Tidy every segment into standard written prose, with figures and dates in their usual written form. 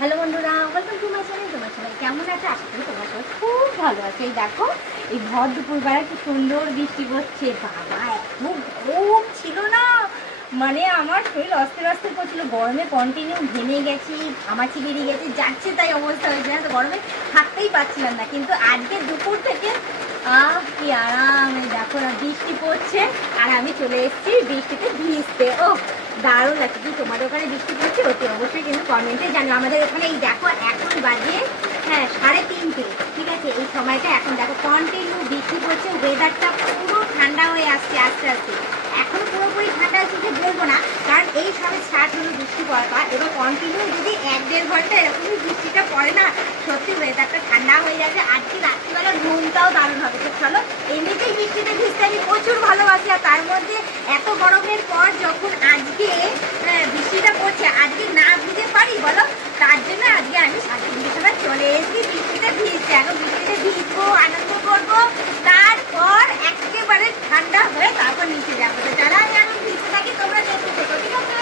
Hello বন্ধুরা, welcome to my channel. তোমার সবাই কেমন আছে? আশা করি তোমার সবাই খুব ভালো আছে। এই দেখো, এই ভর দুপুরবেলা কি সুন্দর বৃষ্টি পড়ছে। বাবা, এত গরম ছিল না, মানে আমার শরীর অস্থির অস্থির করছিল। গরমে কন্টিনিউ ঘেমে গেছি, ঘামাচি বেরিয়ে গেছে, যাচ্ছে তাই অবস্থা হয়েছে না, তো গরমে থাকতেই পারছিলাম না। কিন্তু আজকে দুপুর থেকে কি আরাম! এই দেখো না, বৃষ্টি পড়ছে আর আমি চলে এসেছি বৃষ্টিতে ভিজতে। ও দারুণ লাগছে। কি তোমাদের ওখানে বৃষ্টি পড়ছে? অতি অবশ্যই কিন্তু কমেন্টে জানো। আমাদের এখানে এই দেখো এখন বাজে 3:30, ঠিক আছে? এই সময়টা এখন দেখো কন্টিনিউ বৃষ্টি পড়ছে, ওয়েদারটা পুরো ঠান্ডা হয়ে আসছে আস্তে আস্তে। এখন পুরোপুরি ঠান্ডা আছে যে বলবো না, কারণ এই সময় স্টার্ট হলো বৃষ্টি পড়া। এবার কন্টিনিউ যদি 1-1.5 ঘন্টা এরকমই বৃষ্টিটা পড়ে না, সত্যি ওয়েদারটা ঠান্ডা হয়ে যাবে। আজকে রাত্রিবেলা ঘুমটাও দারুণ হবে। তো চলো, এমনিতেই বৃষ্টিতে ভিজতে আমি প্রচুর ভালোবাসি, আর তার মধ্যে এত গরমের পর যখন আজকে বৃষ্টিটা পড়ছে, আজকে না ভিজে পারি বলো? তার জন্য আজকে আমি সাথে সময় চলে এসেছি বৃষ্টিতে ভিজতে। এখন বৃষ্টিতে ভিজবো, আনন্দ করবো, তারপর একেবারে ঠান্ডা হয়ে তারপর নিচে যাবো। তো চলো, আমি ভিজতে থাকি, তোমরা দেখতে থাকো, ঠিক আছে?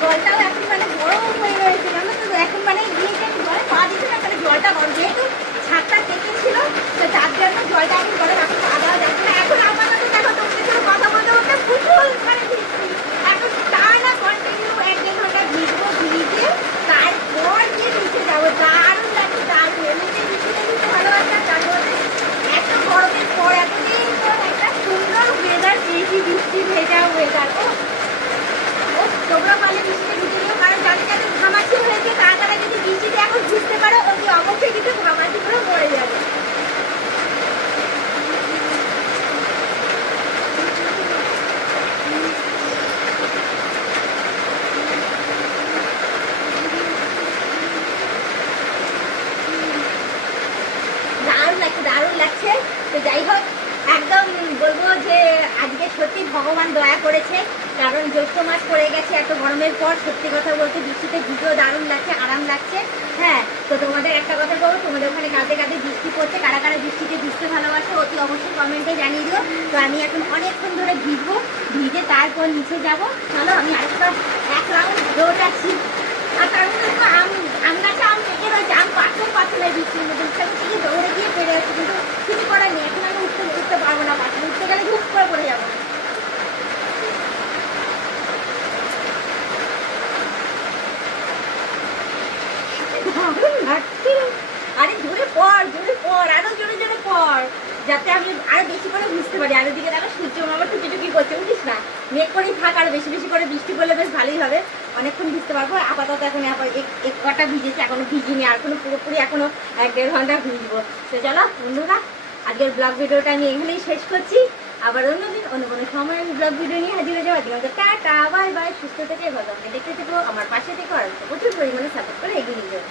জলটাও এখন মানে গরম হয়ে রয়েছে, জানো তো? এখন মানে গিয়েছে আমি জলে পা দিতে না, মানে জলটা গরম, যেহেতু ছাদটা দেখেছিল, তো তার জন্য জলটা এখন গরম। এখন আবার দেখো না, এখন আপাতত দেখো তোমাদের সাথে কথা বলতে বলতে ফুটবল মানে ভিজছি। এখন টানা কন্টিনিউ 1-1.5 ঘন্টা ভিজবো, ভিজে তারপর গিয়ে নিচে যাবো। দারুণ লাগছে, দারুণ। এমনিতে বৃষ্টিতে ভিজতে ভালোবাসে, তার মধ্যে এত গরমের পর এতদিন পর একটা সুন্দর ওয়েদার পেয়েছি, বৃষ্টি ভেজা ওয়েদার। তোমরা পারলে বৃষ্টিতে ভিজে নিও, কারণ যাদের যাদের ঘামাচি হয়েছে তারা যদি বৃষ্টিতে এখন ভিজতে পারো, অতি অবশ্যই কিন্তু ঘামাচি করে মরে যাবে। দারুণ লাগছে, দারুণ লাগছে। তো যাই হোক, একদম বলবো যে আজকে সত্যি ভগবান দয়া করেছে, কারণ জ্যৈষ্ঠ মাস পড়ে গেছে এত গরমের পর। সত্যি কথা বলতে বৃষ্টিতে ভিজেও দারুণ লাগছে, আরাম লাগছে। হ্যাঁ, তো তোমাদের একটা কথা বলবো, তোমাদের ওখানে কাঁদে কাঁদে বৃষ্টি পড়ছে, কারা কারা বৃষ্টিতে ভিজতে ভালোবাসো অতি অবশ্যই কমেন্টে জানিয়ে দিও। তো আমি এখন অনেকক্ষণ ধরে ভিজবো, ভিজে তারপর নিচে যাবো। চলো, আমি আরেকটা 1 রাউন্ড দৌড়াচ্ছি। আর তার মধ্যে আম গাছে আম পেকে রয়েছে, আম পাচ্ছে না বৃষ্টির মধ্যে। আমি থেকে দৌড়ে গিয়ে পেরে যাচ্ছি, কিন্তু কিছু করার নেই। এখন আমি উঠতে পারবো না, পাশে উঠতে গেলে হুপ করে পড়ে যাবো। দারুণ লাগছে। আরে জোরে পড়, জোরে পড়, আরো জোরে জোরে পড়, যাতে আমি আরো বেশি করে বুঝতে পারি। আর ওদিকে দেখো সূর্য মামা টুকি করছে, উঠিস না, মেঘ করেই থাক। আর বেশি বেশি করে বৃষ্টি পড়লে বেশ ভালোই হবে, অনেকক্ষণ ভিজতে পারবো। আপাতত এখন এক কটা ভিজেছে, এখনো ভিজিনি, আর কোনো পুরোপুরি এখনো 1-1.5 ঘন্টা ভিজবো। তো চলো বন্ধুরা, আজকের ব্লগ ভিডিওটা আমি এখানেই শেষ করছি। আবার অন্যদিন অন্য কোনো সময় আমি ব্লগ ভিডিও নিয়ে হাজির হয়ে যাবো। আজকে টাটা, বাই বাই, সুস্থ থেকে ভালো দেখতে থেকো, আমার পাশে থেকো, আর প্রচুর পরিমাণে সাপোর্ট করে এগিয়ে নিয়ে যাবো।